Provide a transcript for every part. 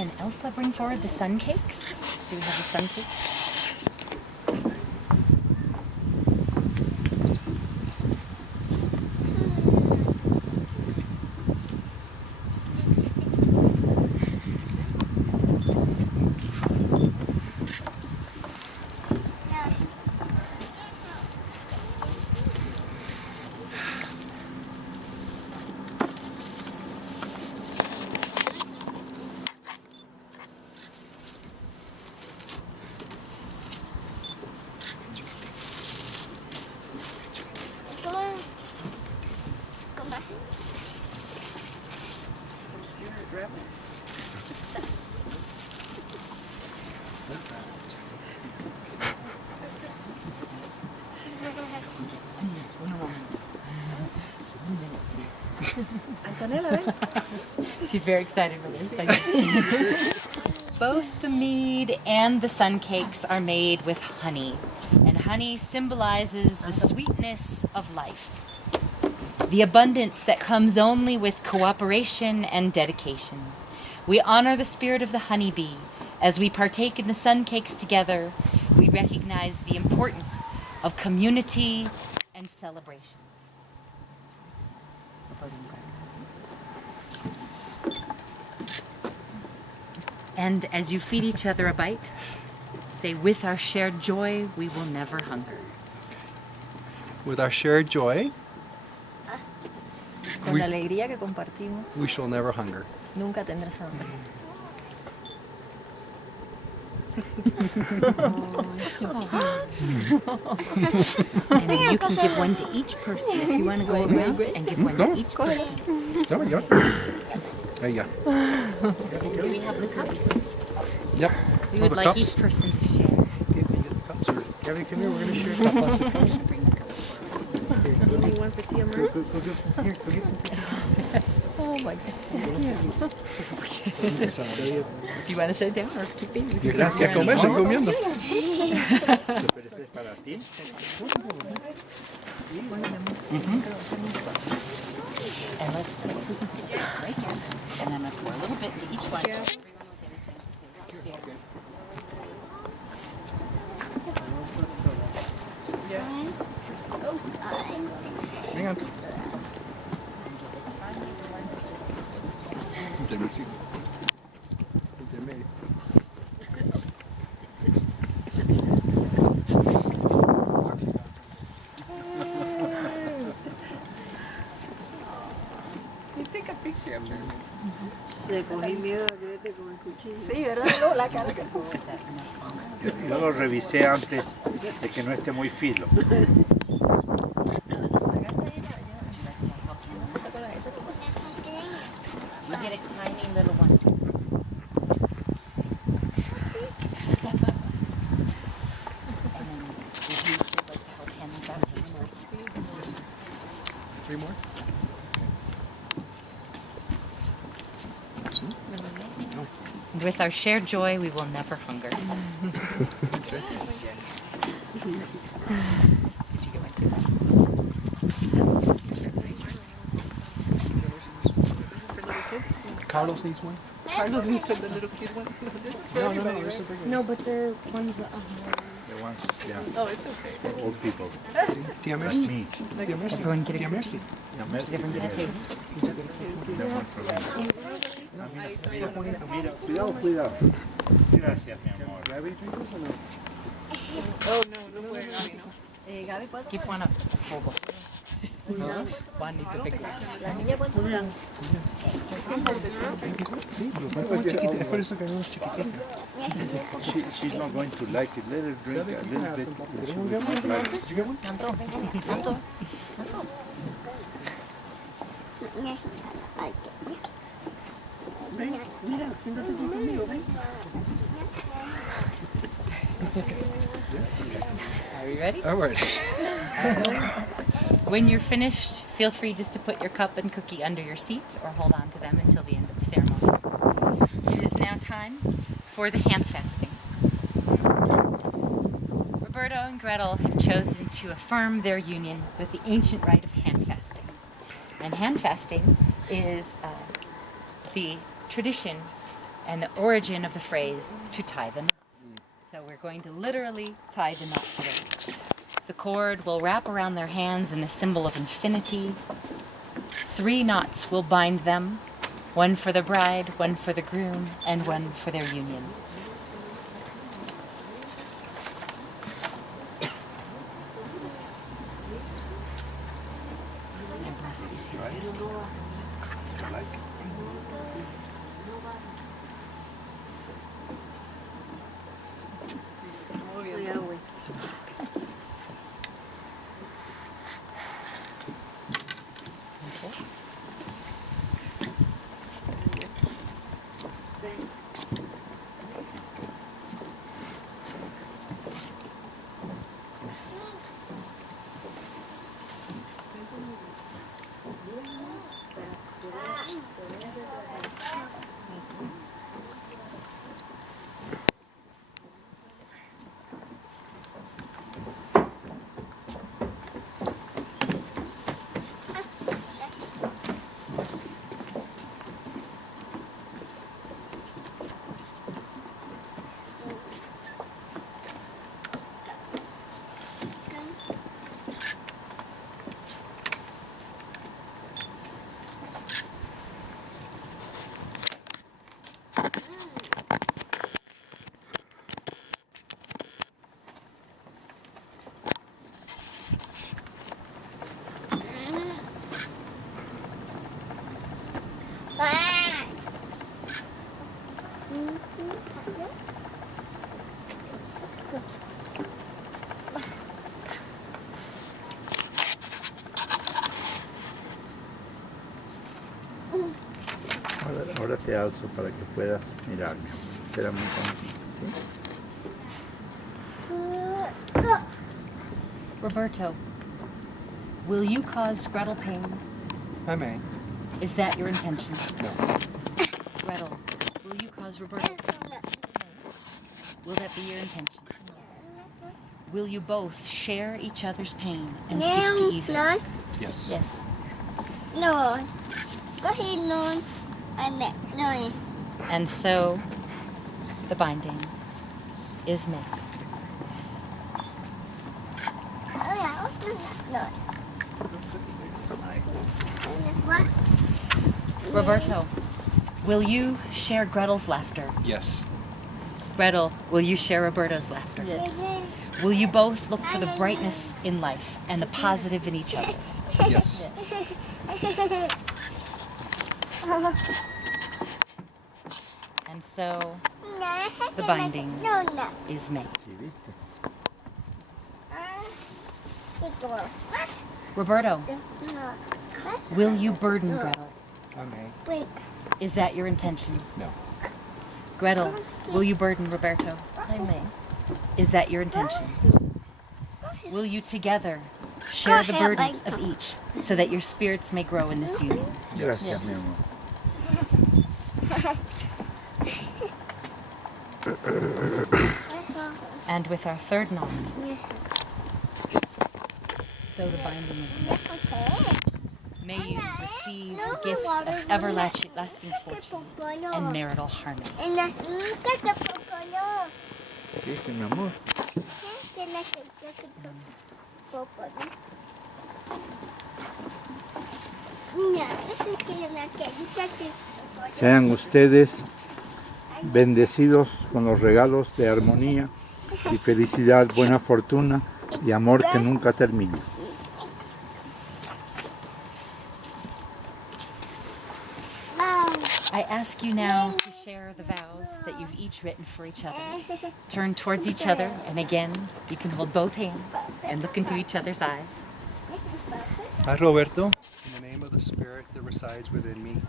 Can Elsa bring forward the sun cakes? Do we have the sun cakes? She's very excited for this. Both the mead and the sun cakes are made with honey, and honey symbolizes the sweetness of life, the abundance that comes only with cooperation and dedication. We honor the spirit of the honeybee. As we partake in the sun cakes together, we recognize the importance of community and celebration. And as you feed each other a bite, say, with our shared joy, we will never hunger. With our shared joy, Con la alegría que compartimos, we shall never hunger. nunca tendrás hambre. And then you can give one to each person if you want to go around and give one to each person. There you go. There you go. And do we have the cups? Yep. We Oh, would the like cups? each person to share. Okay, can you get the cups? Or, Gabby, come here. We're going to share a couple plastic cups. Here, go get, One for Tia go, Merce. go, go, get, here, go get some. Oh my God. Do you want to sit down or keep eating? ¿Qué comer? Sigue comiendo. And let's put it right here. And I'm going to pour a little bit to each one. Everyone will get a chance to share. Hang on. Permiso. Le cogí miedo a Grethel con el cuchillo. Sí, ¿verdad? No, la cara que Yo lo revisé antes de que no esté muy filo. You get a tiny little one. And then if you would like to help hand these out to each person. 3 more? And with our shared joy, we will never hunger. Did you get one too? Carlos needs one. Carlos needs the little kid one. No, this is big. No, but they're ones The ones, yeah, Oh, it's okay. for old people. Tia Mercy. Me. Tia Mercy. Everyone get a Tia cookie. Mercy. Yeah, merci. Everyone get a cake. That one for me. Mira, cuidado, cuidado. Gracias, mi amor. Gabby, drink this or no? Oh, no, no puede, Gaby, no. Gaby, ¿cuánto? Give one up. One needs a big glass. La niña, ¿cuánto? Sí, pero son como chiquitas. Es por eso que hay unos chiquititos. She's not going to like it. Let her drink a little bit. She will not like it. Did you get one? Tanto. Tanto. Ven, mira, siéntate aquí conmigo, ven. Are you ready? All right. When you're finished, feel free just to put your cup and cookie under your seat or hold on to them until the end of the ceremony. It is now time for the handfasting. Roberto and Grethel have chosen to affirm their union with the ancient rite of handfasting. And handfasting is the tradition and the origin of the phrase to tie the knot. So we're going to literally tie the knot today. The cord will wrap around their hands in a symbol of infinity. 3 knots will bind them, one for the bride, one for the groom, and one for their union. And bless these hands. I like it. Ya, güey. Ahora te alzo para que puedas mirarme. Será muy cómodo. Roberto, will you cause Grethel pain? I may. Is that your intention? No. Grethel, will you cause Roberto pain? Will that be your intention? Will you both share each other's pain and seek to ease it? Yes. Yes. No. Có khi non. Anh mẹ rồi. And so, the binding is made. Roberto, will you share Grethel's laughter? Yes. Grethel, will you share Roberto's laughter? Yes. Will you both look for the brightness in life and the positive in each other? Yes. And so, the binding is made. Roberto, will you burden Grethel? I may. Wait. Is that your intention? No. Grethel, will you burden Roberto? I may. Is that your intention? Will you together share the burdens of each so that your spirits may grow in this union? Gracias, mi amor. And with our third knot, so the binding is made. May you receive the gifts of everlasting fortune and marital harmony. ¿Viste, mi amor? Sean ustedes bendecidos con los regalos de armonía y felicidad, buena fortuna y amor que nunca termina. I ask you now to share the vows that you've each written for each other. Turn towards each other, and again, you can hold both hands and look into each other's eyes. I, Roberto, in the name of the spirit that resides within me,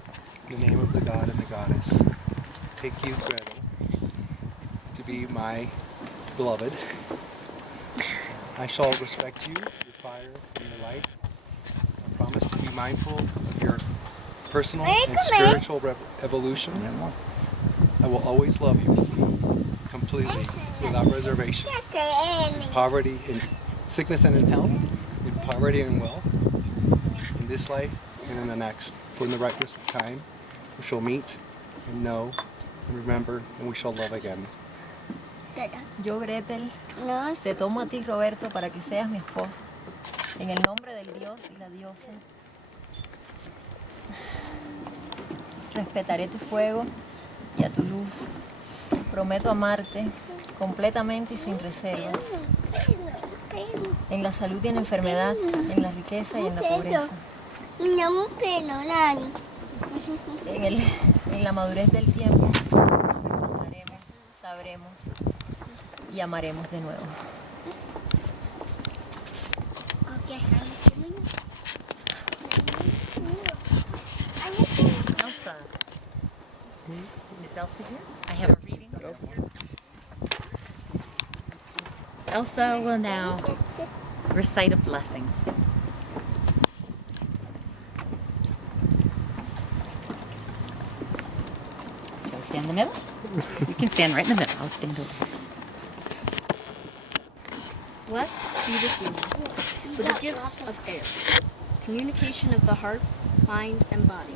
in the name of the God and the goddess, take you, Grethel, to be my beloved. I shall respect you, your fire, and your light. I promise to be mindful of your personal and spiritual evolution. I will always love you completely, without reservation. In poverty, in sickness and in health, in poverty and wealth, in this life and in the next. For in the ripeness of time, we shall meet and know remember, and we shall love again. Yo, Grethel, No, te tomo a ti, Roberto, para que seas mi esposo. En el nombre del Dios y la diosa. Respetaré tu fuego y a tu luz. Prometo amarte completamente y sin reservas. En la salud y en la enfermedad, en la riqueza y en la pobreza. En la madurez del tiempo nos encontraremos, sabremos y amaremos de nuevo. Elsa. Is Elsa here? I have a reading. Elsa will now recite a blessing. Shall I stand in the middle? You can stand right in the middle. I'll stand over. Blessed be this union, for the gifts of air, communication of the heart, mind, and body,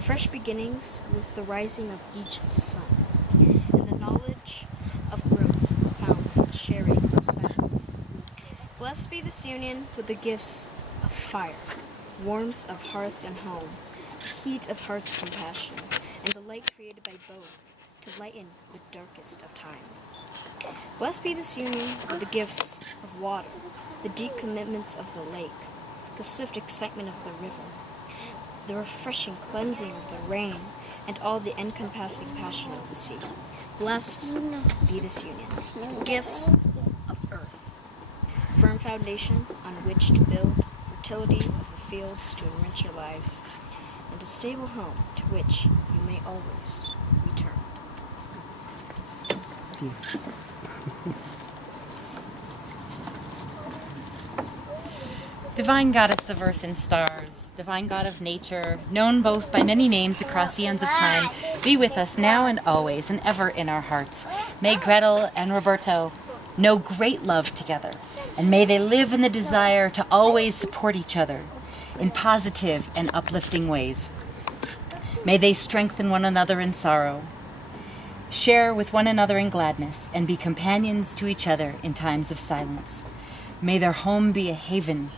fresh beginnings with the rising of each sun, and the knowledge of growth found in the sharing of silence. Blessed be this union with the gifts of fire, warmth of hearth and home, heat of heart's compassion, and the light created by both to lighten the darkest of times. Blessed be this union with the gifts of water, the deep commitments of the lake, the swift excitement of the river, the refreshing cleansing of the rain, and all the encompassing passion of the sea. Blessed be this union, the gifts of earth, firm foundation on which to build, fertility of the fields to enrich your lives, and a stable home to which you may always return. Divine Goddess of Earth and Stars, Divine God of Nature, known both by many names across eons of time, be with us now and always and ever in our hearts. May Grethel and Roberto know great love together, and may they live in the desire to always support each other in positive and uplifting ways. May they strengthen one another in sorrow, share with one another in gladness, and be companions to each other in times of silence. May their home be a haven,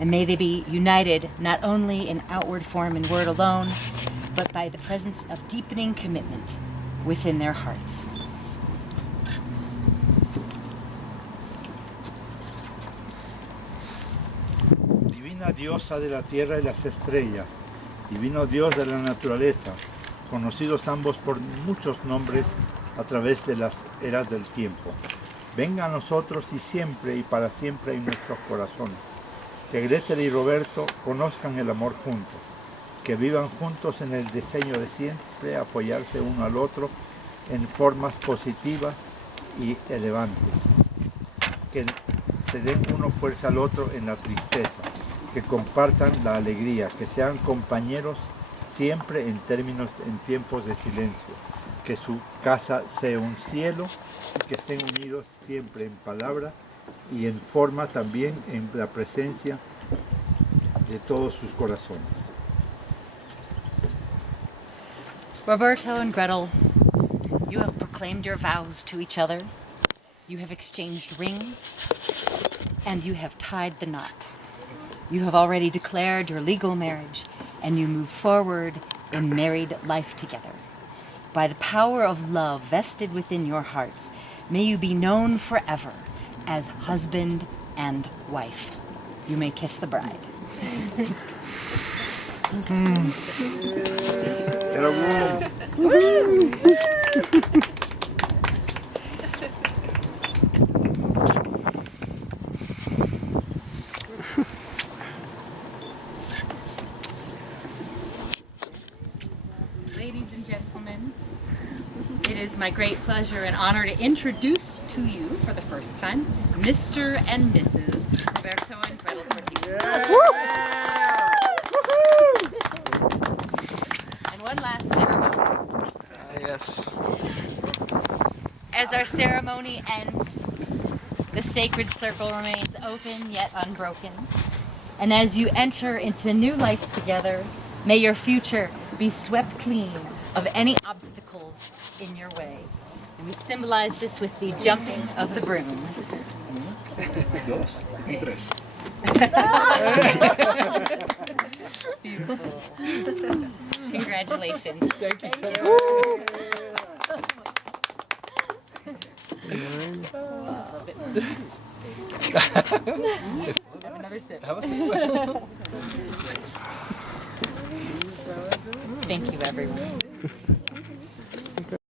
and may they be united not only in outward form and word alone, but by the presence of deepening commitment within their hearts. Divina diosa de la tierra y las estrellas, divino Dios de la naturaleza, conocidos ambos por muchos nombres a través de las eras del tiempo. Venga a nosotros y siempre y para siempre en nuestros corazones. Que Grethel y Roberto conozcan el amor juntos, que vivan juntos en el diseño de siempre apoyarse uno al otro en formas positivas y elevantes. Que se den uno fuerza al otro en la tristeza, que compartan la alegría, que sean compañeros siempre en tiempos de silencio, que su casa sea un cielo y que estén unidos siempre en palabra y en forma también en la presencia de todos sus corazones. Roberto and Grethel, you have proclaimed your vows to each other, you have exchanged rings, and you have tied the knot. You have already declared your legal marriage, and you move forward in married life together. By the power of love vested within your hearts, may you be known forever as husband and wife. You may kiss the bride. Ladies and gentlemen, it is my great pleasure and honor to introduce to you for the first time Mr. and Mrs. Roberto and Grethel Cortiñas. And one last ceremony. Yes. As our ceremony ends, the sacred circle remains open yet unbroken. And as you enter into new life together, may your future be swept clean of any obstacles in your way. And we symbolize this with the jumping of the broom. Dos y tres. Beautiful. Congratulations. Thank you so Have another sip. Have a seat. Thank you, everyone.